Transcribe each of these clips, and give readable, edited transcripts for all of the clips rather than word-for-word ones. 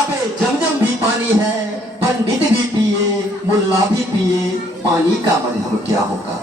आबे जमजम भी पानी है, पंडित भी पिए, मुल्ला भी पिए, पानी का मजहब क्या होगा।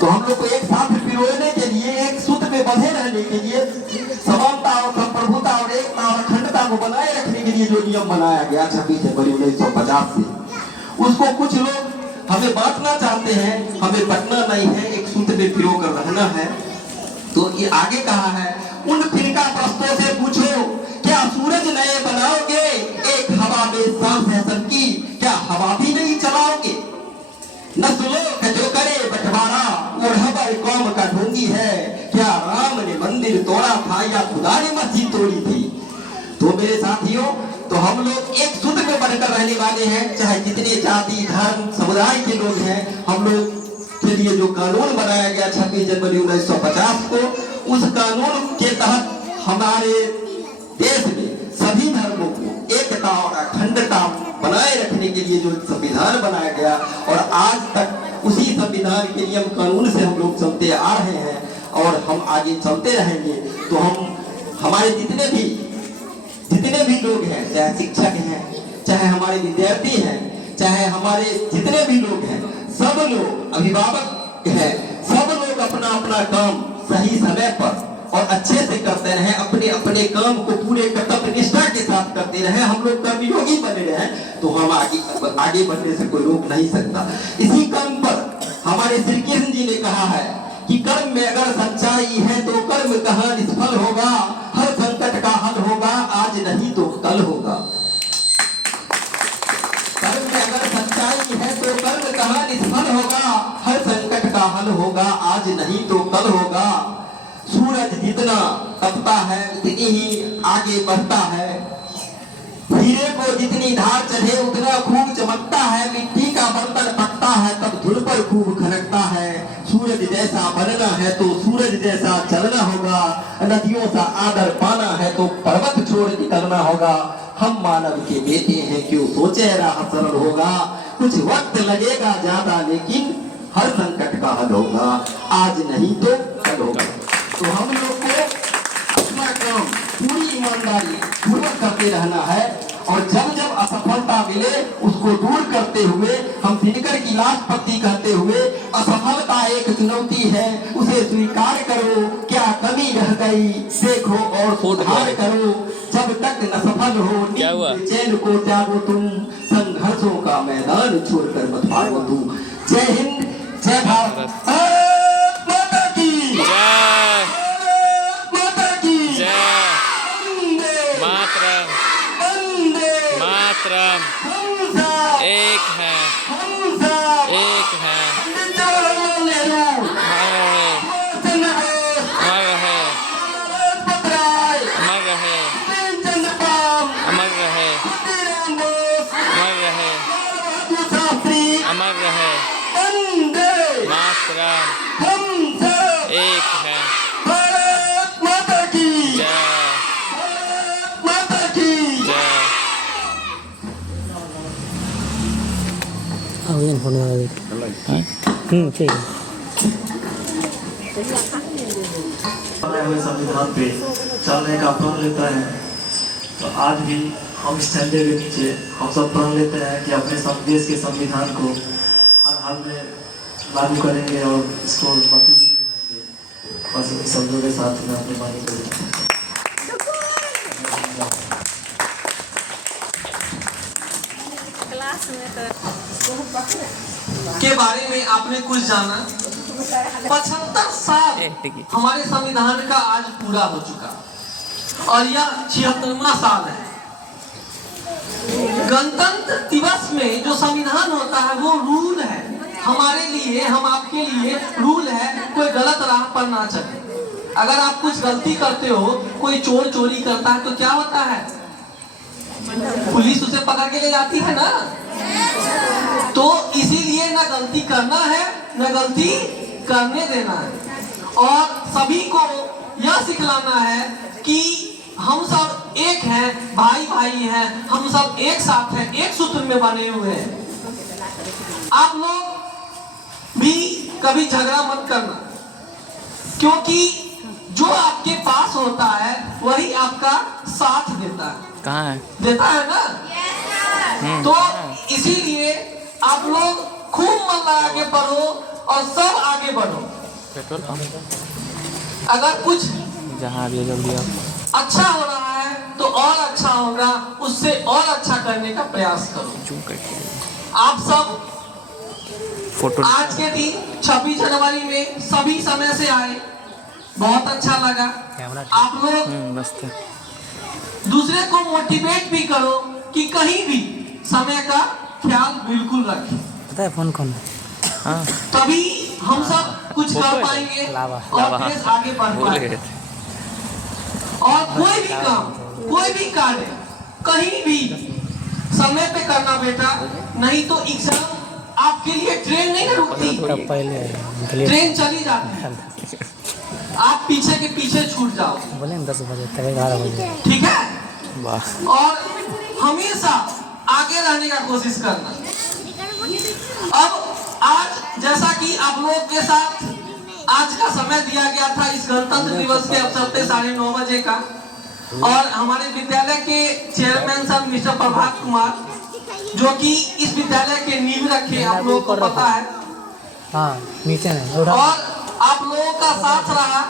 तो हम लोग को एक साथ पिरोने के लिए, एक सूत्र में बंधे रहने के लिए, समानता और संप्रभुता और एकता और अखंडता को बनाए रखने के लिए जो नियम बनाया गया 26 जनवरी 1950 से, उसको कुछ लोग हमें बांटना चाहते हैं। हमें बंटना नहीं है, एक सूत्र में पिरो कर रहना है। तो ये आगे कहा है, उन फिरका प्रस्तों से पूछो, क्या सूरज नए बनाओगे, एक हवा में सांस है सबकी, क्या हवा भी नहीं चलाओगे। नस्लों का जो करे बंटवारा, ओढ़वर कौम का ढोंगी है, क्या राम ने मंदिर तोड़ा था या खुदा ने मस्जिद तोड़ी थी। तो मेरे साथियों, तो हम लोग एक सूत्र में बनकर रहने वाले हैं, चाहे जितने जाति धर्म समुदाय के लोग हैं। हम लोग के लिए जो कानून बनाया गया 26 जनवरी 1950 को, उस कानून के तहत हमारे देश में सभी धर्मों को एकता और अखंडता बनाए रखने के लिए जो संविधान बनाया गया, और आज तक उसी संविधान के नियम कानून से हम लोग चलते आ रहे हैं और हम आगे चलते रहेंगे। तो हम हमारे जितने भी लोग हैं, चाहे शिक्षक हैं, चाहे हमारे विद्यार्थी हैं, चाहे हमारे जितने भी लोग हैं, सब लोग अभिभावक हैं, सब लोग अपना अपना काम सही समय पर और अच्छे से करते रहे, अपने अपने काम को पूरे कर्तव्य निष्ठा के साथ करते रहे, हम लोग कर्मयोगी बने रहे, तो हम आगे बढ़ने से कोई रोक नहीं सकता। इसी कर्म पर हमारे श्री कृष्ण जी ने कहा है कि कर्म में अगर सच्चाई है तो कर्म कहाँ निष्फल होगा, हर संकट का हल होगा, आज नहीं तो कल होगा। कर्म में अगर सच्चाई है तो कर्म कहाँ निष्फल होगा, हर संकट का हल होगा, आज नहीं तो कल होगा। सूरज जितना तपता है उतनी ही आगे बढ़ता है, हीरे को जितनी धार चढ़े उतना खूब चमकता है, मिट्टी का बर्तन पकता है तब धुल पर खूब खनकता है। सूरज जैसा बनना है तो सूरज जैसा चलना होगा, नदियों सा आदर पाना है तो पर्वत छोड़ निकलना होगा। हम मानव के बेटे हैं, क्यों सोचे राह सरल होगा, कुछ वक्त लगेगा ज्यादा लेकिन हर संकट का हल होगा, आज नहीं तो कल होगा। तो हम लोग को अपना काम पूरी ईमानदारी पूर्वक करते रहना है, और जब जब असफलता मिले उसको दूर करते हुए, हम दिनकर की लास्ट पत्ती कहते हुए, असफलता एक चुनौती है, उसे स्वीकार करो, क्या कमी रह गई देखो और सुधार करो, जब तक न सफल हो चैन को त्यागो तुम, संघर्षों का मैदान छोड़कर मत भागो तुम। जय हिंद, जय भारत। एक है, एक है, अमर रहे, मातरम, एक है, भारत माता की जय, माता की जय। ठीक है। संविधान पे चलने का प्रण लेता है, तो आज भी हम इस झंडे के नीचे हम सब प्रण लेते हैं कि अपने देश के संविधान को हर हाल में लागू करेंगे और इसको मजबूती देंगे। बस इन शब्दों के साथ मैं अपनी बात करूँगा। के बारे में आपने कुछ जाना। 75 साल हमारे संविधान का आज पूरा हो चुका, और यह 76वां साल है। गणतंत्र दिवस में जो संविधान होता है वो रूल है हमारे लिए, हम आपके लिए रूल है, कोई गलत राह पर ना चले। अगर आप कुछ गलती करते हो, कोई चोर चोरी करता है तो क्या होता है, पुलिस उसे पकड़ के ले जाती है ना। तो इसीलिए ना गलती करना है ना गलती करने देना है, और सभी को यह सिखलाना है कि हम सब एक हैं, भाई भाई हैं, हम सब एक साथ हैं, एक सूत्र में बने हुए हैं। आप लोग भी कभी झगड़ा मत करना, क्योंकि जो आपके पास होता है वही आपका साथ देता है। कहाँ है? देता है ना? तो इसीलिए आप लोग खूब मन लगा के पढ़ो और सब आगे बढ़ो। पेट्रोल पंप अगर कुछ जहाँ भी जल्दी आप अच्छा हो रहा है तो और अच्छा होगा, उससे और अच्छा करने का प्रयास करो। जूम करके आप सब फोटो आज के दिन 26 जनवरी में सभी समय से आए, बहुत अच्छा लगा। आप लोग मस्त है। दूसरे को मोटिवेट भी करो कि कहीं भी समय का ख्याल बिल्कुल रखें, पता है फोन कौन है? हाँ तभी हम सब कुछ कर पाएंगे और देश आगे बढ़ भूल गए पाएगा। थे। और कोई भी काम, कोई भी कार्य कहीं भी समय पे करना बेटा, नहीं तो एग्जाम आपके लिए ट्रेन नहीं रुकती, तब पहले निकलिए ट्रेन चली जाती है, आप पीछे के पीछे छूट जाओ। बोले ना 10 बजे तक 11 बजे। ठीक है? वाह और हमेशा आगे रहने का कोशिश करना। अब आज जैसा कि आप लोग के साथ आज का समय दिया गया था इस गणतंत्र दिवस के अवसर पे 9:30 बजे का, और हमारे विद्यालय के chairman sir mister Prabhat Kumar, जो कि इस विद्यालय के नींव रखे, आप लोगों को पता है। हाँ नीचे नहीं और आप लोगों का साथ रहा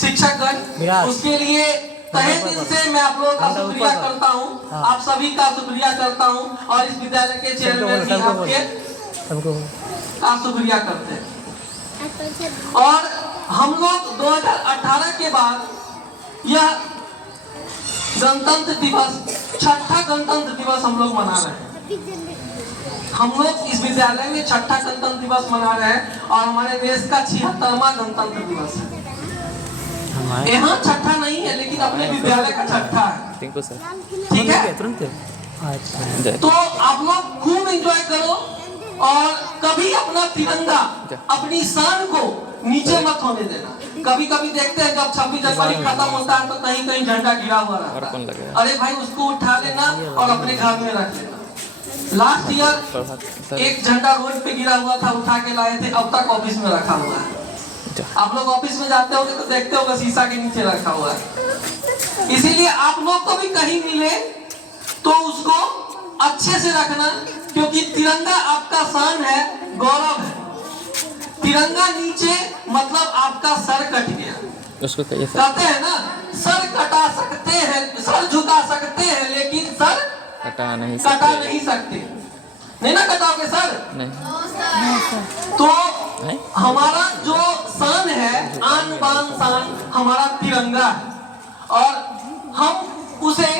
शिक्षकगण, उसके लिए तहे दिल से मैं आप लोगों का शुक्रिया करता हूँ, आप सभी का शुक्रिया करता हूँ, और इस विद्यालय के चेयरमैन भी आपके सबको का शुक्रिया करते हैं। और हम लोग 2018 के बाद यह गणतंत्र दिवस, छठा गणतंत्र दिवस हम लोग मना रहे हैं। हम लोग इस विद्यालय में छठा गणतंत्र दिवस मना रहे हैं, और हमारे देश का 76वां गणतंत्र दिवस है। यहाँ छठा नहीं है, लेकिन अपने विद्यालय का छठा है। टिंकू सर ठीक है? तुरंत अच्छा तो आप लोग खूब एंजॉय करो, और कभी अपना तिरंगा, अपनी शान को नीचे मत होने देना। कभी कभी देखते हैं जब 26 जनवरी खत्म होता है तो कहीं कहीं झंडा गिरा हुआ रहता है। अरे भाई, उसको उठा लेना और अपने घर में रख लेना। लास्ट ईयर एक झंडा रोड पे गिरा हुआ था, उठा के लाए थे, अब तक ऑफिस में रखा हुआ है। आप लोग ऑफिस में जाते होंगे तो देखते होंगे शीशा के नीचे रखा हुआ है। इसीलिए आप लोग को भी कहीं मिले तो उसको अच्छे से रखना, क्योंकि तिरंगा आपका शान है, गौरव है। तिरंगा नीचे मतलब आपका सर कट गया। उसको कहिए कहते हैं ना, सर कटा सकते हैं, सर झुका सकते हैं, लेकिन सर कटा नहीं सकते। नहीं ना कटाओगे सर? नहीं। तो नहीं? हमारा जो शान है, आन बान शान हमारा तिरंगा है, और हम उसे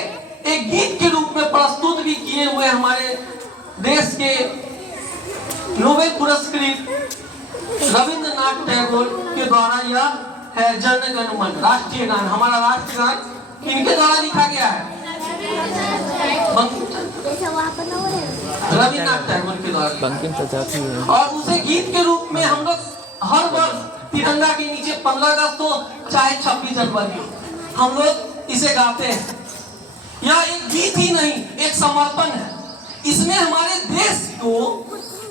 एक गीत के रूप में प्रस्तुत भी किए हुए हमारे देश के नोबेल पुरस्कृत रविंद्रनाथ टैगोर के द्वारा। यह है जन गण मन, राष्ट्रीय गान। हमारा राष्ट्रीय गान इनके द्वारा लिखा गया है, रविंद्रनाथ टैगोर के द्वारा। बंकिम प्रजापति है। और उसे गीत के रूप में हम लोग हर वर्ष तिरंगा के नीचे 15 अगस्त हो चाहे 26 जनवरी हो, हम लोग इसे गाते हैं। यह एक गीत ही नहीं, एक समर्पण है। इसमें हमारे देश को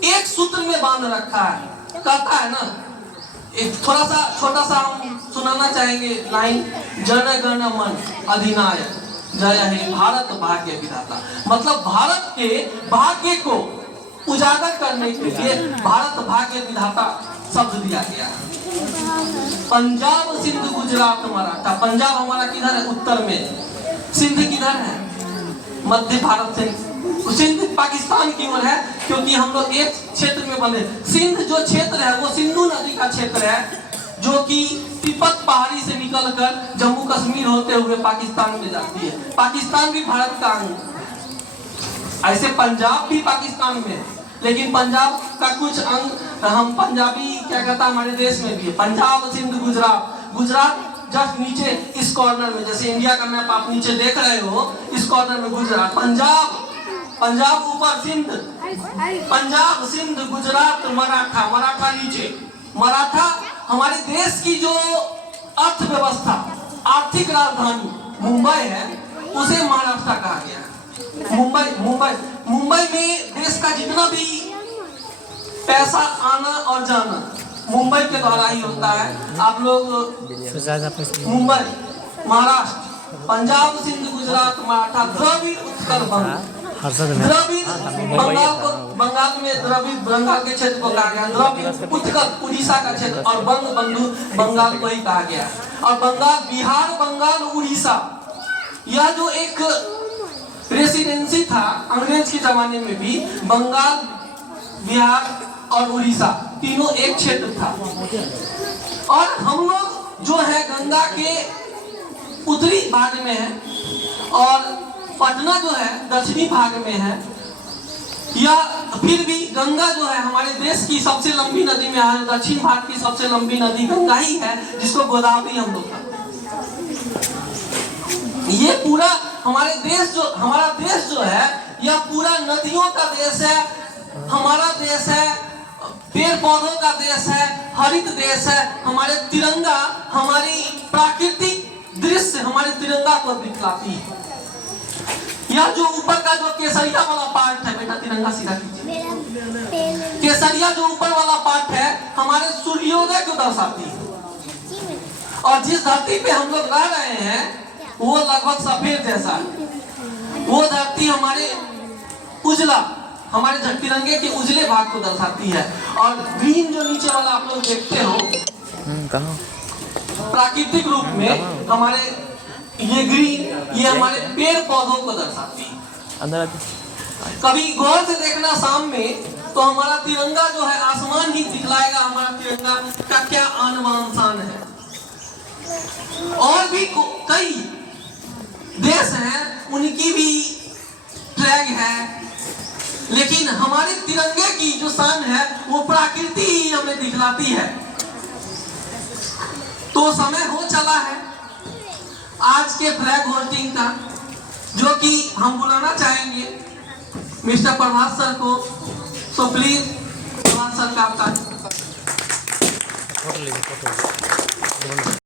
एक सूत्र में बांध रखा है। कहता है ना, एक थोड़ा सा छोटा सा हम सुनाना चाहेंगे लाइन, जन गण मन अधिनायक जय हे भारत भाग्य विधाता। मतलब भारत के भाग्य को उजागर करने के लिए भारत भाग्य विधाता शब्द दिया गया है। पंजाब सिंध गुजरात मराठा। पंजाब हमारा किधर है? उत्तर में। सिंध किधर है? मध्य भारत से। सिंध पाकिस्तान की ओर है, क्योंकि हम लोग एक क्षेत्र में बने। सिंध जो क्षेत्र है वो सिंधु नदी का क्षेत्र है, जो कि तिब्बत पहाड़ी से निकलकर जम्मू कश्मीर होते हुए पाकिस्तान में जाती है। पाकिस्तान भी भारत का अंग है। ऐसे पंजाब भी पाकिस्तान में है, लेकिन पंजाब का कुछ अंग हम पंजाबी क्या कहता है हमारे देश में भी है। पंजाब सिंध गुजरात। गुजरात जस्ट नीचे इस कॉर्नर में, जैसे इंडिया का मैप आप नीचे देख रहे हो, इस कॉर्नर में गुजरात। पंजाब ऊपर, सिंध, पंजाब सिंध गुजरात मराठा। मराठा नीचे। मराठा हमारे देश की जो अर्थव्यवस्था, आर्थिक राजधानी मुंबई है, उसे महाराष्ट्र कहा गया है। मुंबई में देश का जितना भी पैसा आना और जाना मुंबई के द्वारा ही होता है। आप लोग मुंबई, महाराष्ट्र, पंजाब सिंध गुजरात मराठा द्रविड़ उत्कल बंग। हर्षद में द्रविड़ बंगाल में द्रविड़ बंगाल के क्षेत्र को कहा गया, द्रविड़ उत्कल उड़ीसा का क्षेत्र और बंग बंधु बंगाल को ही कहा गया। और बंगाल बिहार बंगाल उड़ीसा यह जो एक रेसिडेंसी था अंग्रेज के जमाने में भी, बंगाल बिहार और उड़ीसा तीनों एक क्षेत्र था। और हम लोग जो है गंगा के उत्तरी भाग में है और पटना जो है दक्षिणी भाग में है। यह फिर भी गंगा जो है हमारे देश की सबसे लंबी नदी में है, दक्षिण भारत की सबसे लंबी नदी गंगा ही है, जिसको गोदावरी हम लोग कहते हैं। ये पूरा हमारा देश जो है यह पूरा नदियों का देश है, हमारा देश है, पेड़ पौधों का देश है, हरित देश है। हमारे तिरंगा हमारी प्राकृतिक दृश्य हमारे तिरंगा को दिखलाती है। यह जो ऊपर का जो केसरिया वाला पार्ट है, बेटा तिरंगा सीधा कीजिए, केसरिया जो ऊपर वाला पार्ट है हमारे सूर्योदय को दर्शाती है। और जिस धरती पे हम लोग रह रहे हैं वो लगभग सफेद जैसा है। वो धरती हमारे उजला, हमारे तिरंगे के उजले भाग को दर्शाती है। और ग्रीन जो नीचे वाला आप लोग देखते हो प्राकृतिक रूप में हमारे ये ग्रीन, ये हमारे पेड़ पौधों को दर्शाती है। अंदर कभी गौर से देखना शाम में तो हमारा तिरंगा जो है आसमान ही दिखलाएगा हमारा तिरंगा का क्या आन बान शान है। और भी कई देश हैं उनकी भी फ्लैग है, लेकिन हमारे तिरंगे की जो शान है वो प्रकृति ही हमें दिखलाती है। तो समय हो चला है आज के फ्लैग होस्टिंग का, जो कि हम बुलाना चाहेंगे मिस्टर प्रभात सर को। सो प्लीज प्रभात सर का आपका